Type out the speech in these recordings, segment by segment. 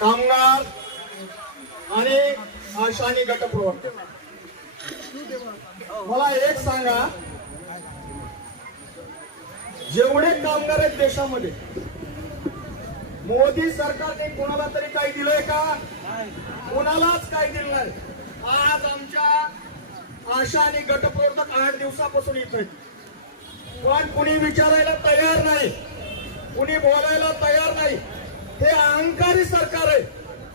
कामगार आणि आशानी गटप्रवर्तक. मला एक सांगा जेवढे कामगार आहेत देशामध्ये मोदी सरकारने कोणाला तरी काही दिलंय का? कोणालाच काही दिलं नाही. आज आमच्या आशा आणि गटप्रवर्तक आठ दिवसापासून येत आहेत. पण कुणी विचारायला तयार नाही कुणी बोलायला तयार नाही. हे अहंकारी सरकार आहे.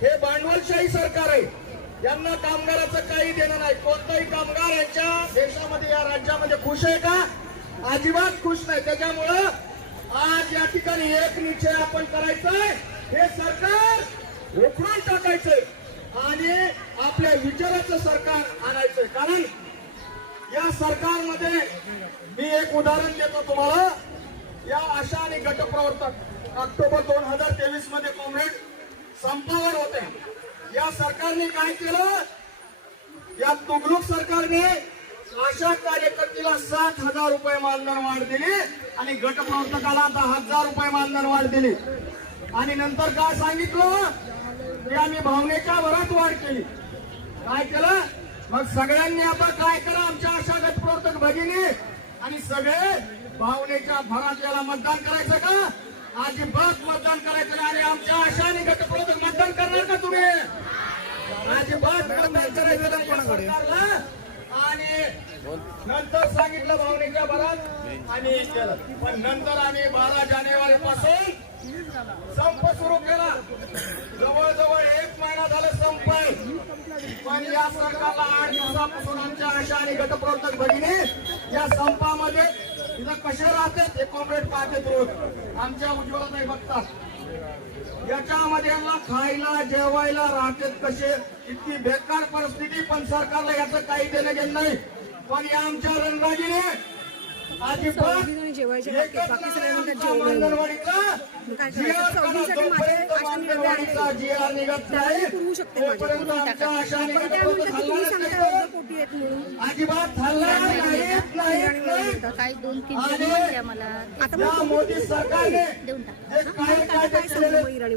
हे भांडवलशाही सरकार आहे. यांना कामगाराचं काही देणं नाही. कोणताही कामगार यांच्या देशामध्ये या राज्यामध्ये खुश आहे का? अजिबात खुश नाही. त्याच्यामुळं आज या ठिकाणी एक निश्चय आपण करायचंय. हे सरकार उखडून टाकायचंय आणि आपल्या विचाराचं सरकार आणायचंय. कारण या सरकारमध्ये मी एक उदाहरण देतो तुम्हाला. या आशा आणि गटप्रवर्तक ऑक्टोबर दोन हजार तेवीसमध्ये कॉम्रेड संपावर होते. या सरकारने काय केलं? या तुगलुक सरकारने आशा कार्यकर्तीला सात हजार रुपये मानधन वाढ दिली आणि गटप्रवर्तकाला दहा हजार रुपये मानधन वाढ दिली. आणि नंतर काय सांगितलं? की आम्ही भावनेच्या वरात वाढ केली. काय केलं? मग सगळ्यांनी आता काय करा आमच्या आशा गटप्रवर्तक भगिनी? आणि सगळे भावनेच्या भरात याला मतदान करायचं का? अजिबात मतदान करायचं नाही. आणि आमच्या आशा आणि गटप्रवर्तक मतदान करणार का तुम्ही? अजिबात मतदान करायचं सरकारला. आणि नंतर सांगितलं भावनेच्या भरात आणि केलं पण नंतर आम्ही बारा जानेवारी पासून संप सुरू केला. जवळजवळ एक महिना झाला संप पण या सरकारला आठ दिवसापासून आमच्या आशा आणि गटप्रवर्तक भगिनी या संपामध्ये तिला कसे राहतात हे कॉम्रेड पाहतात रोज. आमच्या उज्ज्वला नाही बघतात. याच्यामध्ये यांना खायला जेवायला राहतात कसे? इतकी बेकार परिस्थिती पण सरकारला याचं काही देणं गेलं नाही. पण या आमच्या रणराजीने अजिबात जेवायचे बाकी एकच बाकी सगळे म्हणतात पुरवू शकते पोटी आहेत म्हणून. काही दोन तीन जण आता देऊन टाक. काय इराणी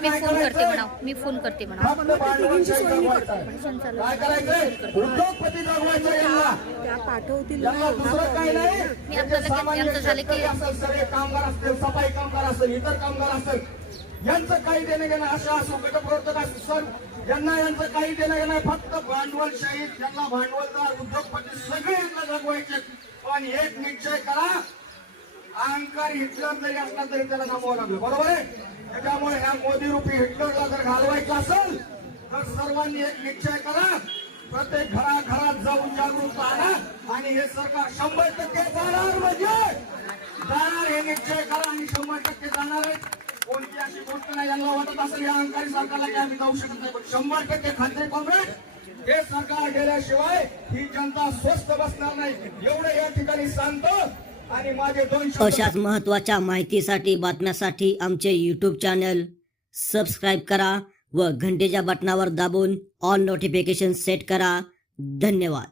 मी फोन करते म्हणाव. मी फोन करते जगवायचं यांना. त्या पाठवतील मी आपल्याला यांचं झालं की- शेतकरी असेल सगळे कामगार असतील सफाई कामगार असेल इतर कामगार असेल यांचं काही देणं घेणं अशा असो गटप्रवर्तक असो सर यांना यांचं काही देणं घेणं. फक्त भांडवलशाही त्यांना भांडवलदार उद्योगपती सगळे यांना जगवायचे पण एक निश्चय करा अहंकार हिटलर जरी असला तरी त्याला थांबवावं लागलं बरोबर आहे त्याच्यामुळे ह्या मोदी रूपी हिटलरला जर घालवायचं असेल तर सर्वांनी एक निश्चय करा प्रत्येक घराघरात जाऊन जागरूकता आणि हे सरकार शंभर टक्के जाणार म्हणजे जाणार हे निश्चय करा आणि शंभर टक्के जाणार आहे. कोणती अशी गोष्ट नाही यांना वाटत असेल या अंकारी सरकारला की आम्ही जाऊ शकत नाही पण शंभर टक्के खात्री कॉम्रेड हे सरकार गेल्याशिवाय ही जनता स्वस्थ बसणार नाही. एवढं या ठिकाणी सांगतो आणि माझे दोन अशाच महत्त्वाच्या माहितीसाठी बातम्यासाठी आमचे यूट्यूब चॅनल सबस्क्राईब करा व घंटेच्या बटनावर दाबून ऑल नोटिफिकेशन सेट करा. धन्यवाद.